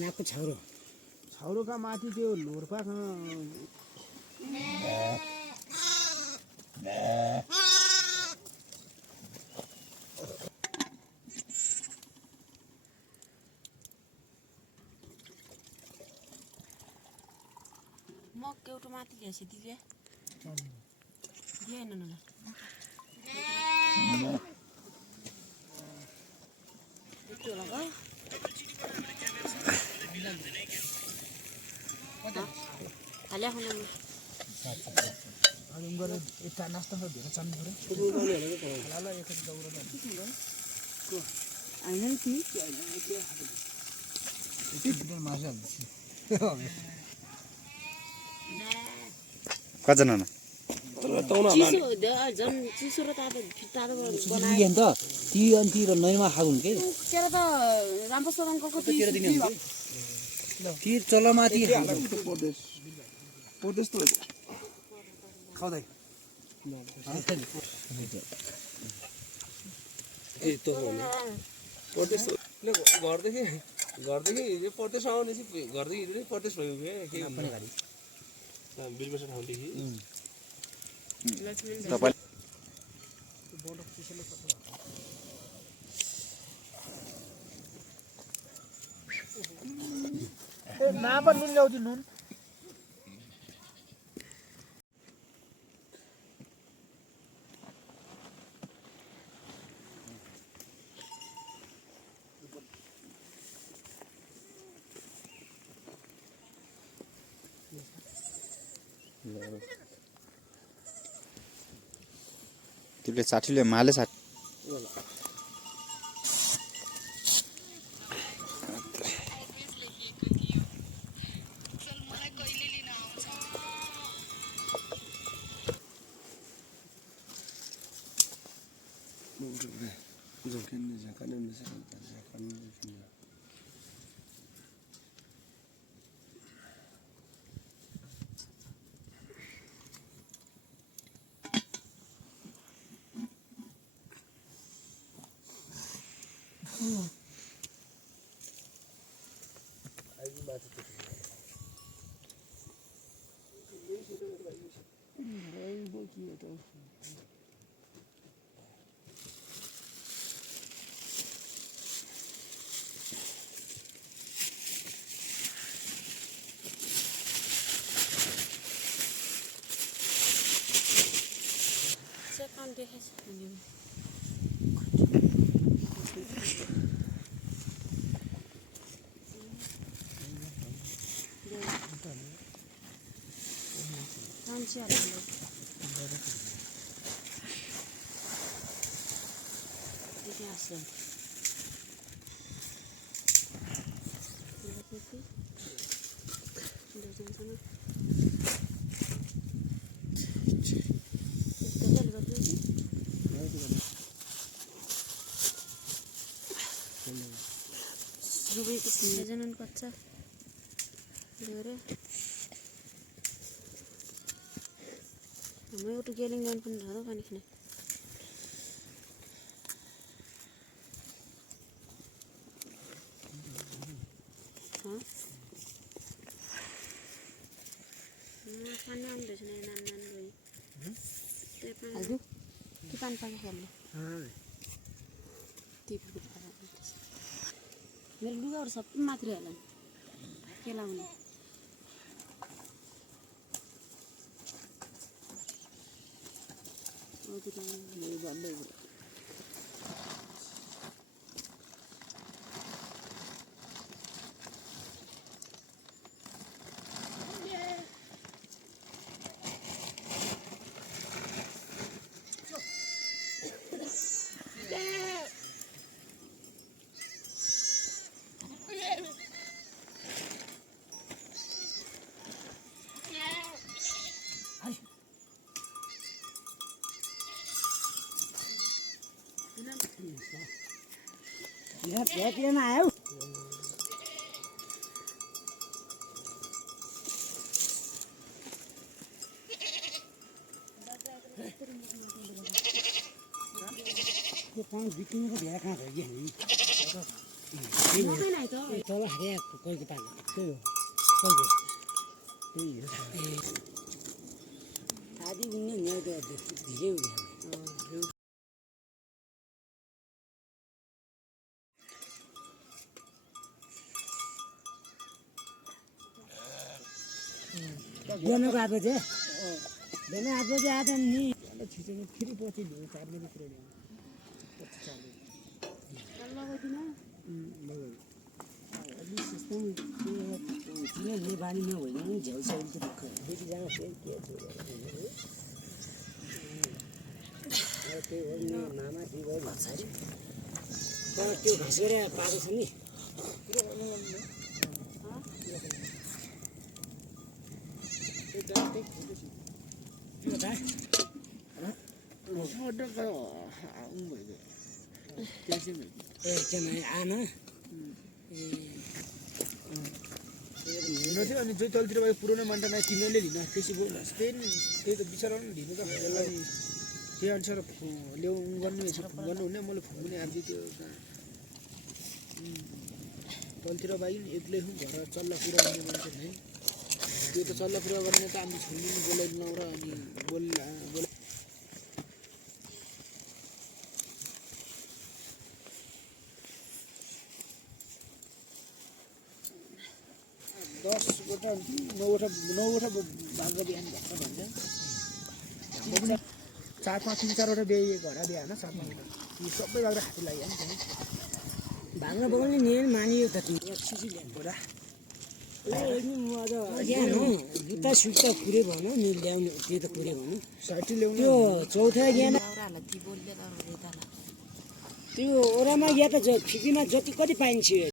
नाकको छाउरोका माथि त्यो लोरपासँग मग केउटो माथि ल्याएछ दिले दिएन न त्यो लगा हाल्या खाना अनि गरे एउटा नास्ता धेरै चान्नु पर्यो लाला एकैचोटि दौरा को आइन कि यति मासु हाल्छ कजना न चिसो झन् चिसो र तातो तातो बनायो नि त ती अन्ति र नैमा खाउन् के तेरो त राम्रो सोरङको तेरो दिने हो ती चलमाथि परदेश त खाउँदै ए त हो नि परदेशले घरदेखि यो परदेश आउनेछि घरदेखि हिँड्दै परदेश भयो के पनि गाडी 20 वर्ष ठाउँदेखि तपाईं ना पनि नुन ल्याउँछु नुन तिमीले 60 ले माले 60 सेकन्ड देखेछ जनन कच्चा धेरै हाम्रो एउटा गेलिङ गाउन पनि छ पानी खाने पानी आउँदैछ नि नान गई त्यही के पानी पाके खेल्ने मेरो लुगाहरू सबै मात्रै होला के लाउने किन आयो त्यो पाउन्ड बिक्रीको धेरै कहाँ भयो कि मकै नै त तल हारे कोहीको पाले त्यही हो कोहीको त्यही हो आधी उन्ने न्याय त धेरै हुने बिहानको 8 बजे बिहान 8 बजे आएर नि छिचेको फेरि पछि ल्याउँ 4 बजी पुऱ्याइ ल्याउँ पछि चाल्यो चिने बानीमा होइन नि झ्याउछ्याउ त दुःख दुईजना फेरि के छ त्यही हो नि मामा त्यही भयो भन्छ अरे तर त्यो घाँस गरेर पाएको छ नि ए चाहिँ आमा हुन थियो अनि जो तलतिर भएको पुरानो मान्छे तिमीले लिन त्यसै गयो त्यही त बिचरा ढिलो त यसलाई त्यही अनुसार ल्याउनु गर्नु फोन गर्नुहुने मैले फोन पनि हालिदिएँ त्यो तलतिर बाइक एक्लै हुँ घर चल्ला पुरा गर्ने मान्छे नै त्यो त चल्ला पुरा गर्ने त हामी छोडिदिनु बोलाइदिनु र अनि बोला 10वटा 9वटा भाग बिहान भएको भन्छ 4-5 3-4वटा घर बिहा होइन 4-5वटा यी सबै बाग्रा हाती लाग्यो नि भाग्न बगाउने नियम मानियो त तिमी बोला जुत्ता सुत्ता पुऱ्यो भनौँ नि ल्याउनु त्यो त पुऱ्यो भनौँ साइटी ल्याउनु त्यो चौथा ज्ञान त्यो ओरामा या त फिकीमा जति कति पाइन्छ